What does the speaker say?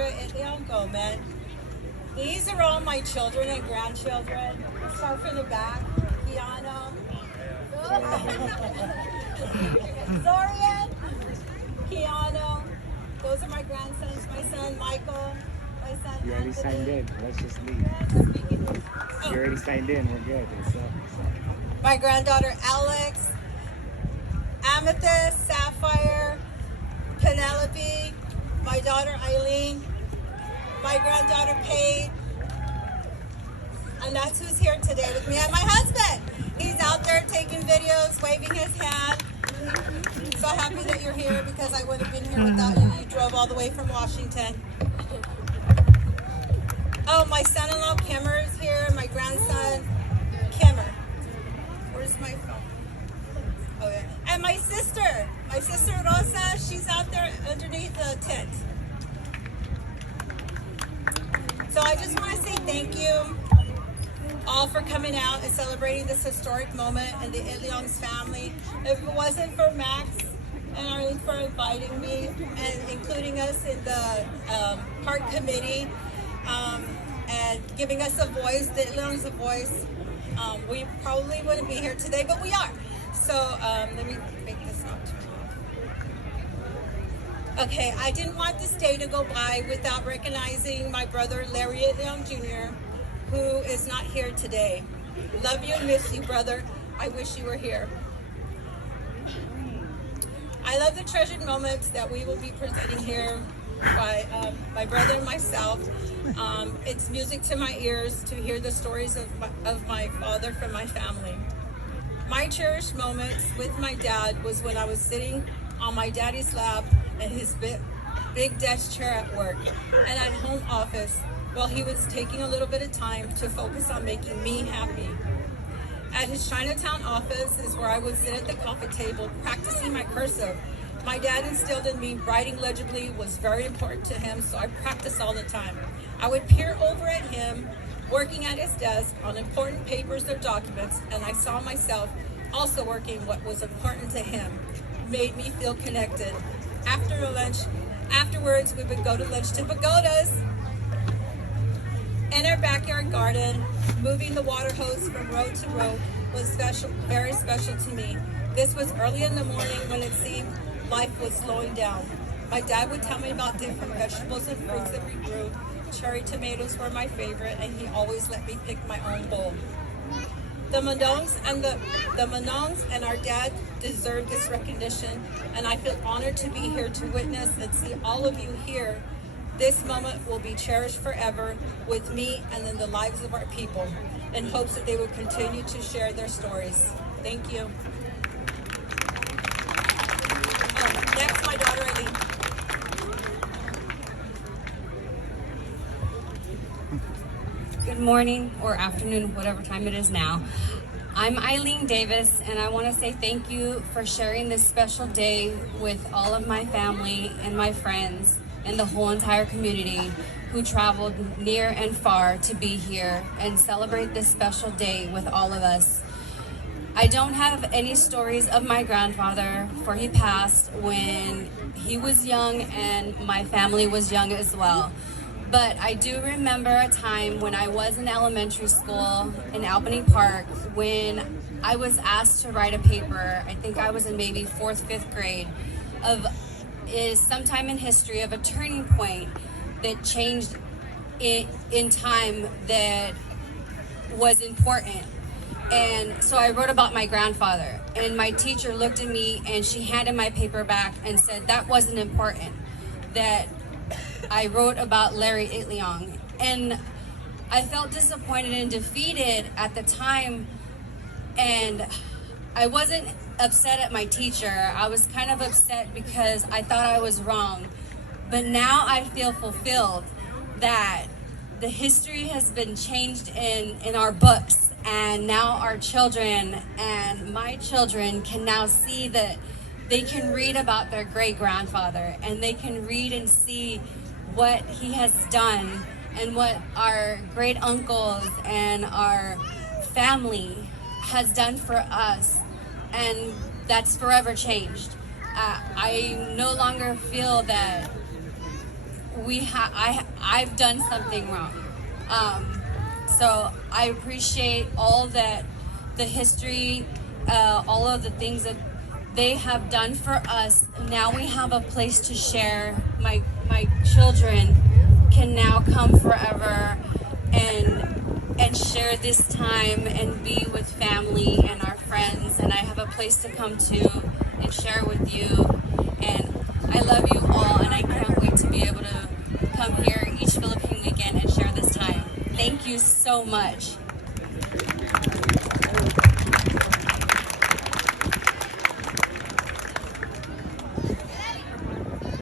Itliong, man. These are all my children and grandchildren. We'll start from the back. Keanu. Zorian. Keanu. Those are my grandsons. My son Michael. My son You already Anthony. signed in. Let's just leave. You already signed in. We're good. It's up. My granddaughter Alex. Amethyst, Sapphire, Penelope. My daughter Eileen. My granddaughter Paige. And that's who's here today with me. And my husband. He's out there taking videos, waving his hand. So happy that you're here because I wouldn't have been here without you. You drove all the way from Washington. Oh, my son-in-law Kimmer is here. My grandson Kimmer. Where's my phone? Oh yeah. And my sister Rosa, she's out there underneath the tent. So I just want to say thank you all for coming out and celebrating this historic moment in the Itliong's family. If it wasn't for Max and Arlene for inviting me and including us in the park committee and giving us a voice, the Itliong's a voice, we probably wouldn't be here today, but we are. So let me make this up. Okay, I didn't want this day to go by without recognizing my brother Larry Itliong Jr., who is not here today. Love you and miss you, brother. I wish you were here. I love the treasured moments that we will be presenting here by my brother and myself. It's music to my ears to hear the stories of my father from my family. My cherished moments with my dad was when I was sitting on my daddy's lap in his big desk chair at work and at home office while he was taking a little bit of time to focus on making me happy. At his Chinatown office is where I would sit at the coffee table practicing my cursive. My dad instilled in me writing legibly was very important to him, so I practiced all the time. I would peer over at him working at his desk on important papers or documents, and I saw myself also working what was important to him. Made me feel connected. Afterwards, we would go to lunch to Pagodas in our backyard garden. Moving the water hose from row to row was special, very special to me. This was early in the morning when it seemed life was slowing down. My dad would tell me about different vegetables and fruits that we grew. Cherry tomatoes were my favorite, and he always let me pick my own bowl. The Manongs and our dad deserve this recognition, and I feel honored to be here to witness and see all of you here. This moment will be cherished forever with me and in the lives of our people, in hopes that they will continue to share their stories. Thank you. Oh, next, my daughter Eileen. Good morning or afternoon, whatever time it is now. I'm Eileen Davis, and I want to say thank you for sharing this special day with all of my family and my friends and the whole entire community who traveled near and far to be here and celebrate this special day with all of us. I don't have any stories of my grandfather, for he passed when he was young and my family was young as well. But I do remember a time when I was in elementary school in Albany Park when I was asked to write a paper. I think I was in maybe 4th, 5th grade, is sometime in history of a turning point that changed in time that was important. And so I wrote about my grandfather, and my teacher looked at me and she handed my paper back and said that wasn't important, that I wrote about Larry Itliong. And I felt disappointed and defeated at the time, and I wasn't upset at my teacher. I was kind of upset because I thought I was wrong. But now I feel fulfilled that the history has been changed in our books, and now our children and my children can now see that they can read about their great-grandfather, and they can read and see what he has done and what our great uncles and our family has done for us, and that's forever changed. I no longer feel that I've done something wrong. So I appreciate all that, the history, all of the things that they have done for us. Now we have a place to share. My children can now come forever and share this time and be with family and our friends, and I have a place to come to and share with you. And I love you all, and I can't wait to be able to come here each Philippine weekend and share this time. Thank you so much.